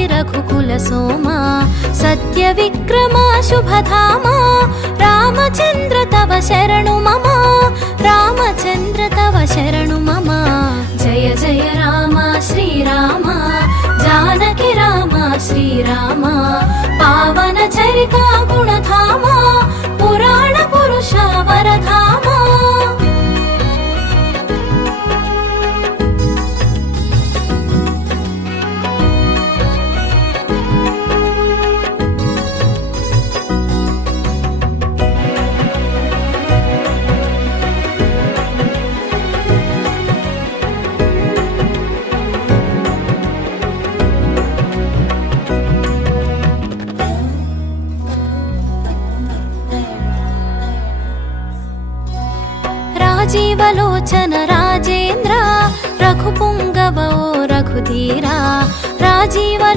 मूर्ति रघुकुल सोमा सत्य विक्रमा शुभधामा रामचंद्र तव शरणु मम रामचंद्र तव शरणु मम जय जय राम श्रीराम जानकी राम श्रीराम पावन चरिता गुणधामा पुराण पुरुषा वरधामा राजीवलोचन राजेन्द्र रघुपुंगवो रघुधीरा राजीवलो